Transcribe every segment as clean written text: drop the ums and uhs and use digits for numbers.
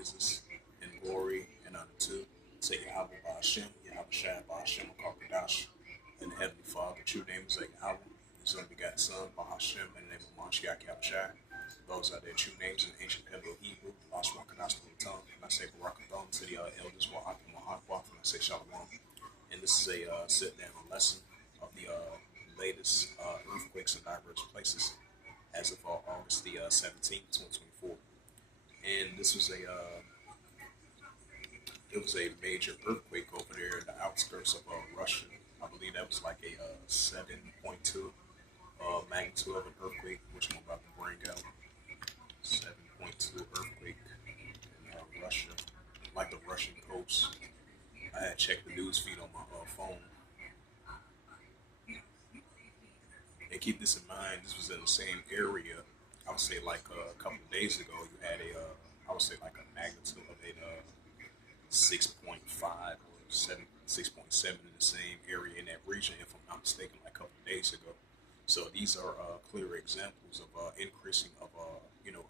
praises and glory and honor to Yahweh Ba'ashem, Yahweh Shai Ba'ashem, Kakadash, and the Heavenly Father. True name is Yahweh, His only begotten Son, Ba'ashem, in the name of Mashiach Yahushai. Those are their true names in ancient Hebrew, Lost Rakadash, the tongue. And I say Barakathon to the elders, Wa'akim, Wa'akwaf, and I say Shalom. And this is a sit-down lesson of the latest earthquakes in diverse places as of August the 17th, 2024. And this was it was a major earthquake over there in the outskirts of Russia. I believe that was like a 7.2 magnitude of an earthquake, which I'm about to bring out. 7.2 earthquake in Russia, like the Russian coast. I had checked the news feed on my phone. And keep this in mind, this was in the same area. I would say like a couple of days ago, you had I would say like a magnitude of a 6.5 or 6.7 in the same area in that region, if I'm not mistaken, like a couple of days ago. So these are clear examples of increasing of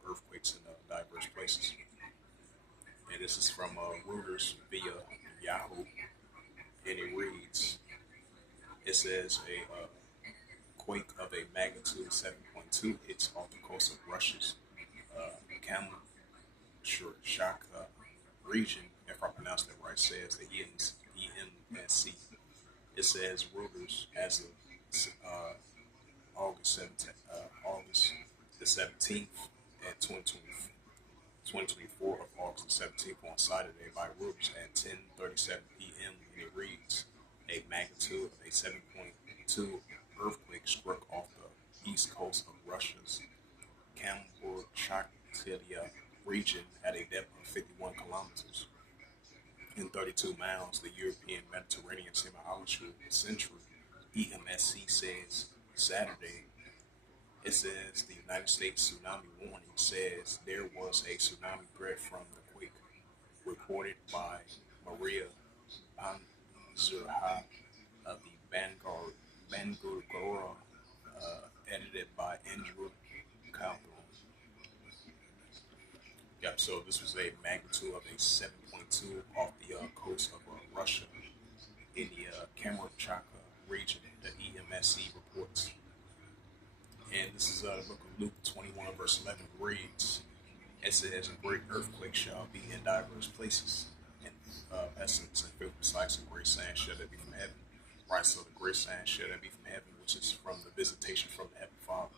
earthquakes in diverse places. And this is from Reuters via Yahoo, and it reads, it says a quake of a magnitude 7.2 hits off the coast of Russia's Kamchatka region, if I pronounced that right, says the EMSC. It says Reuters as of August the 17th at 2024 of August the 17th on Saturday by Reuters at 10:37 p.m. and it reads, a magnitude of a 7.2 earthquake struck off the east coast of Russia's Kamchatka region at a depth of 51 kilometers and 32 miles, the European Mediterranean Semi-Altitude Central, EMSC, says Saturday. It says the United States tsunami warning says there was a tsunami threat from the quake, reported by Maria Banzurha of the Bangura, edited by Andrew Calhoun. Yep, so this was a magnitude of a 7.2 off the coast of Russia in the Kamchatka region, the EMSC reports. And this is the book of Luke 21, verse 11 reads, it says, a great earthquake shall be in diverse places, and pestilence and filthy sights and great signs shall there be from heaven. Right, so the great signs shall there be from heaven, which is from the visitation from the Heavenly Father.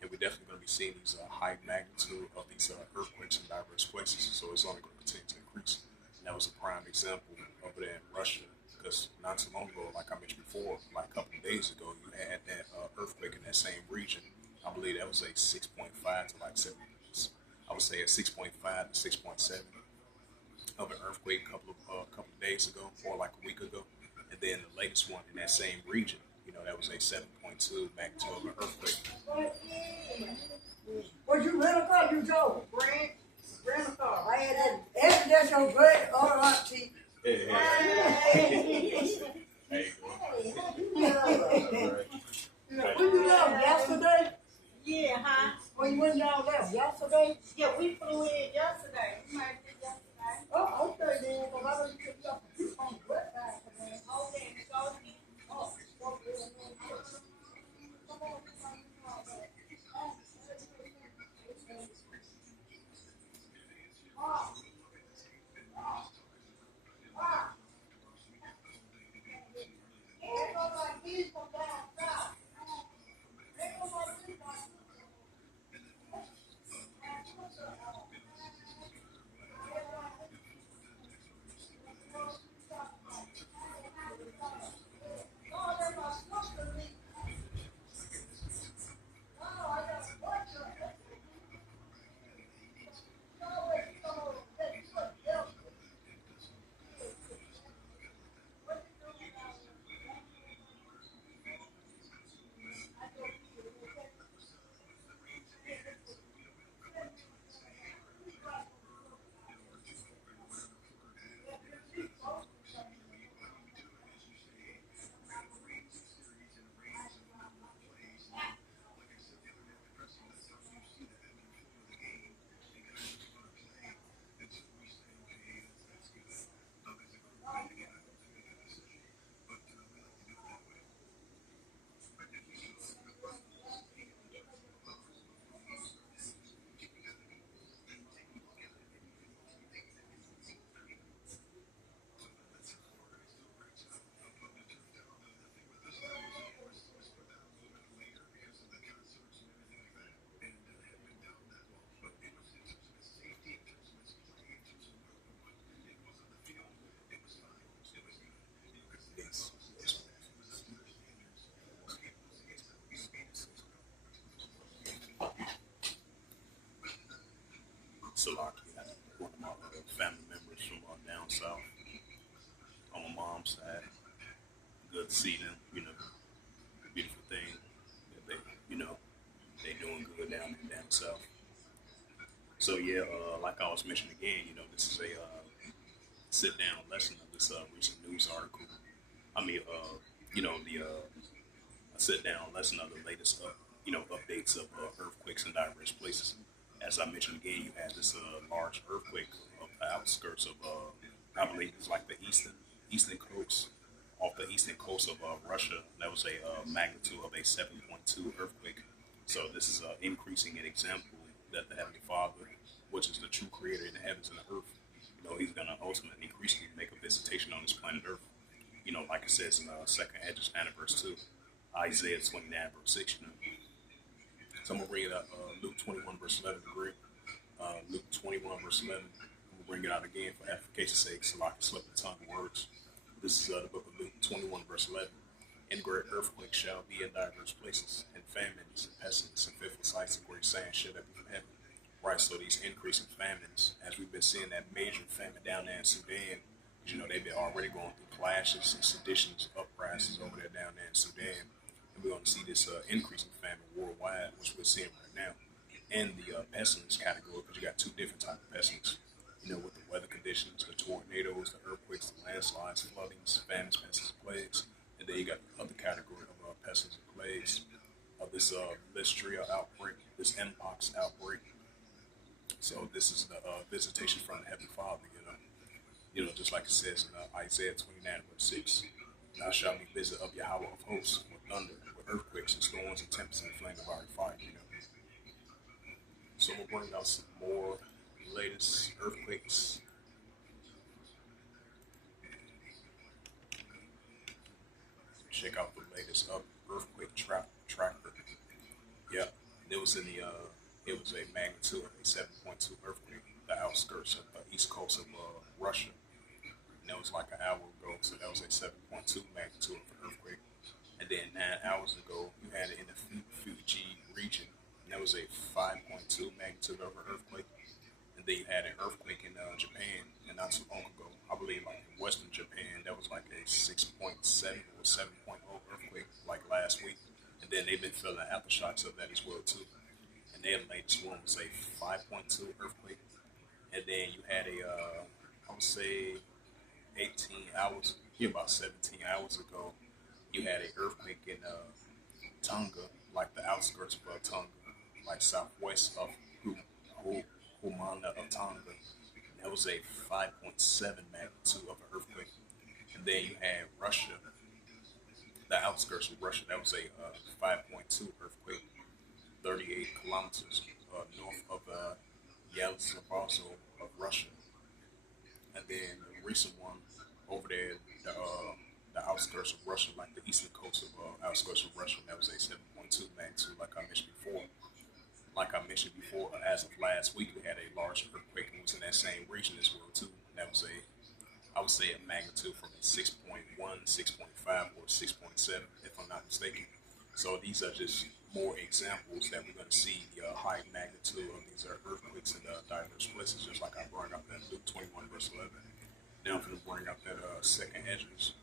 And we're definitely going to be seeing these high magnitude of these earthquakes in diverse places, so it's only going to continue to increase. And that was a prime example over there in Russia, because not too long ago, like I mentioned before, like a couple of days ago, you had that earthquake in that same region. I believe that was a 6.5 to like 7. I would say a 6.5 to 6.7 of an earthquake a couple of days ago, or like a week ago. And then the latest one in that same region, that was a 7.2 magnitude of an earthquake. Well, you rent a car, you go. Rent a car. I had that. Every that's your great all right, see. Hey. When you left yesterday? Yeah, huh? When you went down left yesterday? Yeah, we flew in yesterday. We might have yesterday. Oh, okay then. Because I know you picked up on the west side, man. Okay, so again. Oh, okay. So yeah, like I was mentioning again, this is a sit down lesson of this recent news article. I mean, the a sit down lesson of the latest, updates of earthquakes in diverse places. As I mentioned again, you had this large earthquake of the outskirts of, I believe it's like the eastern coast, off the eastern coast of Russia. That was a magnitude of a 7.2 earthquake. So this is increasing an example that the Heavenly Father, which is the true Creator in the heavens and the earth, He's going to ultimately increasingly make a visitation on this planet Earth. Like it says in Second Edges, verse 2, Isaiah 29, verse 6. So I'm going to bring it up, Luke 21, verse 11, great. Luke 21, verse 11. I'm going to bring it out again for edification's sake, so I can slip the tongue of words. This is the book of Luke 21, verse 11. And great earthquakes shall be in diverse places, and famines, and pestilence, and fearful sights, and great signs shall there be from heaven. Right, so these increasing famines, as we've been seeing that major famine down there in Sudan, they've been already going through clashes and seditions, uprisings over there down there in Sudan. And we're going to see this increasing famine worldwide, which we're seeing right now. And the pestilence category, because you got two different types of pestilence, with the weather conditions, the tornadoes, the earthquakes, the landslides, floodings, famines, pestilence, plagues. And then you got the other category of pestilence and plagues, of this listeria outbreak, this mpox outbreak. So this is the visitation from the Heavenly Father, just like it says in Isaiah 29, verse 6. Thou shalt be visit of Yahweh of hosts with thunder, with earthquakes and storms and tempests and flame of fiery fire. So we'll bring out some more latest earthquakes. Check out the latest earthquake tracker. Yep, it was a magnitude of a 7.2 earthquake, the outskirts of the east coast of Russia. And that was like an hour ago, so that was a 7.2 magnitude of an earthquake. And then 9 hours ago, you had it in the Fuji region, and that was a 5.2 magnitude of an earthquake. And then you had an earthquake in Japan, and not so long ago, I believe like in Western Japan, that was like a 6.7 or 7.0 earthquake like last week. And then they've been feeling aftershocks of that as well too. And their latest one was a 5.2 earthquake. And then you had I would say 18 hours, about 17 hours ago, you had an earthquake in Tonga, like the outskirts of Tonga, like southwest of Humana of Tonga. And that was a 5.7 magnitude of an earthquake. And then you had Russia, the outskirts of Russia, that was a 5.2 earthquake, 38 kilometers north of Yeltsin of Russia. And then the recent one over there, the outskirts of Russia, like the eastern coast of outskirts of Russia, that was a 7.2 magnitude, like I mentioned before. As of last week, we had a large earthquake and was in that same region as well too. And that was I would say a magnitude from a 6.1, 6.5, or 6.7, if I'm not mistaken. So these are just more examples that we're going to see the high magnitude of these earthquakes in diverse places, just like I brought up that Luke 21, verse 11. Now I'm going to bring up that second Esdras.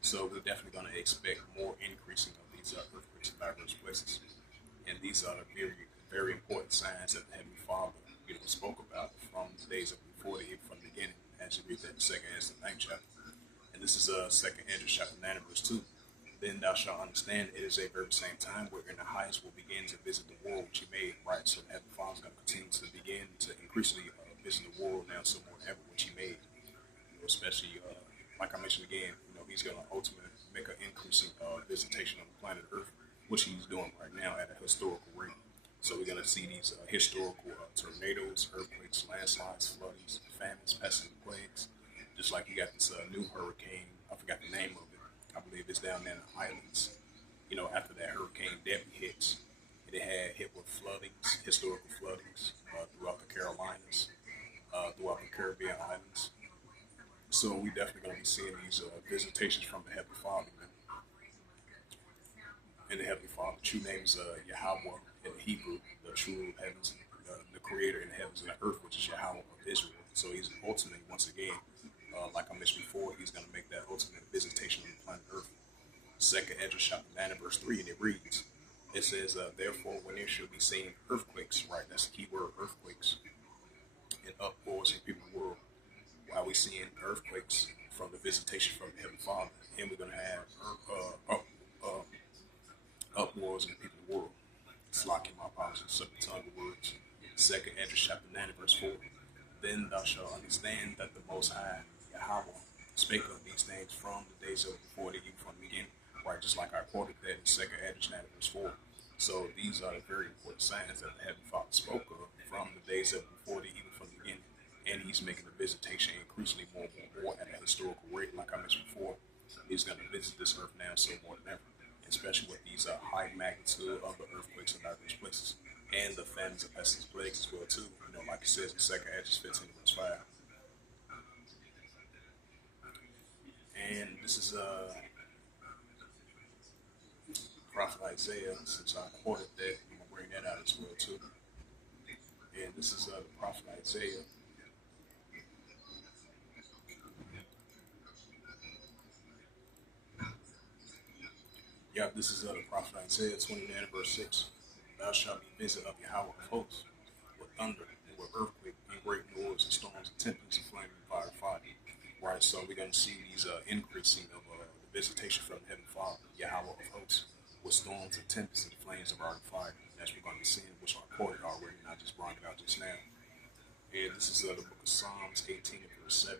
So we're definitely going to expect more increasing of these earthquakes in diverse places. And these are the very, very important signs that the Heavenly Father spoke about from the days of before, even from the beginning, as you read that in second Esdras 9th chapter. And this is second Esdras chapter 9, verse 2. Then thou shalt understand it is a very same time wherein the highest will begin to visit the world which he made, right? So the Heavenly Father is going to continue to begin to increasingly visit the world now some more than ever which he made. Especially, like I mentioned again, he's going to ultimately make an increasing visitation on the planet Earth, which he's doing right now at a historical rate. So we're going to see these historical tornadoes, earthquakes, landslides, floodings, famines, pestilence, plagues. Just like you got this new hurricane, I forgot the name of it. I believe it's down there in the islands. After that hurricane Debbie hits, it had hit with floodings, historical floodings throughout the Carolinas, throughout the Caribbean islands. So we definitely going to be seeing these visitations from the Heavenly Father. And the Heavenly Father, true name is Yahweh in Hebrew, the true heavens, the creator in the heavens and the earth, which is Yahweh of Israel. So he's ultimately, once again, like I mentioned before, he's going to make that ultimate visitation on the planet Earth. Second Esdras chapter 9 and verse 3, and it reads, It says, therefore, when there shall be seen earthquakes, right? That's the key word, earthquakes, and uproars in people's world. While we seeing earthquakes from the visitation from the Heavenly Father, and we're going to have uproars in the people's world. Slocking my apologies, subject tongue of words. Second Ezra chapter 9 verse 4. Then thou shalt understand that the Most High, Yahweh, spake of these things from the days of before the even from the beginning. Right, just like I quoted that in Second Ezra 9 verse 4. So these are the very important signs that the Heavenly Father spoke of from the days of before the even from the beginning. And he's making the visitation increasingly more and more at a historical rate, like I mentioned before. He's going to visit this earth now so more than ever, especially with these high magnitude of the earthquakes in diverse places, and the famines and pestilence plagues as well too. You know, like it says in 2 Ezra 15 verse 5. And this is Prophet Isaiah, since I quoted that, I'm gonna bring that out as well too. And this is the Prophet Isaiah. Yeah, this is the Prophet Isaiah 29 verse 6. Thou shalt be visited of Yahweh of hosts, with thunder and with earthquake and great noise and storms and tempests and flaming fire. Right, so we're going to see these increasing of the visitation from the Heavenly Father, Yahweh of hosts, with storms and tempests and flames of ardent fire. That's what we're going to be seeing, which I quoted already, and I just brought it out just now. And this is the book of Psalms 18 and verse 7.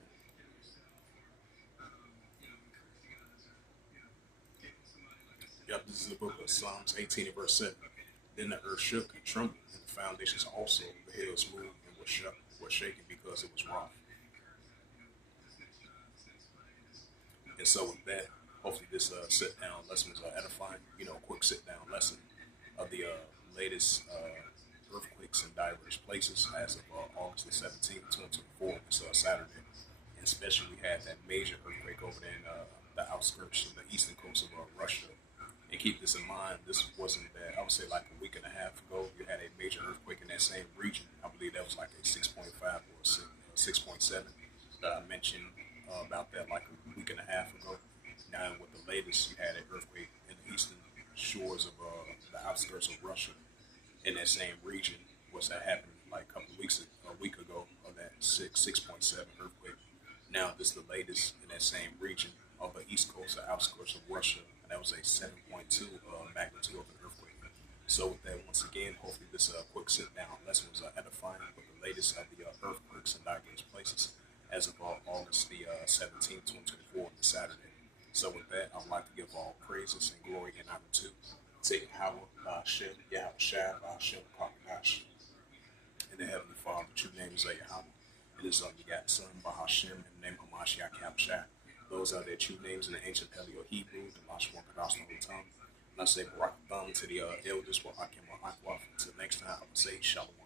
Yep, this is the book of Psalms 18 and verse 7. Then the earth shook and trembled, and the foundations also, the hills moved and were shaken because it was wroth. And so with that, hopefully this sit-down lesson was edifying. You know, a quick sit-down lesson of the latest earthquakes in diverse places as of August the 17th, 2024. It's Saturday. And especially we had that major earthquake over there in the outskirts of the eastern coast of Russia. And keep this in mind, this wasn't bad. I would say like a week and a half ago, you had a major earthquake in that same region. I believe that was like a 6.5 or 6.7 that I mentioned about that like a week and a half ago. Now with the latest, you had an earthquake in the eastern shores of the outskirts of Russia in that same region. Was that happened like a week ago of that 6.7 earthquake. Now this is the latest in that same region of the east coast, the outskirts of Russia, and that was a 7.2 magnitude of an earthquake. So with that, once again, hopefully this quick sit-down lesson was edifying with the latest of the earthquakes in diverse places as of August the 17th, 2024, the Saturday. So with that, I'd like to give all praises and glory and honor to Yahweh, Hashem, Yahweh Shai, Hashem, Kakadash. In the Heavenly Father, the true name is Yahweh. It is begotten Son by Hashem in the name of Hamashiach Yahushua. Those are their true names in the ancient Paleo Hebrew, the Lashwan Kadas no tongue. And I say Barak Thumb to the elders, Barak and Barak. Until next time, I would say Shalom.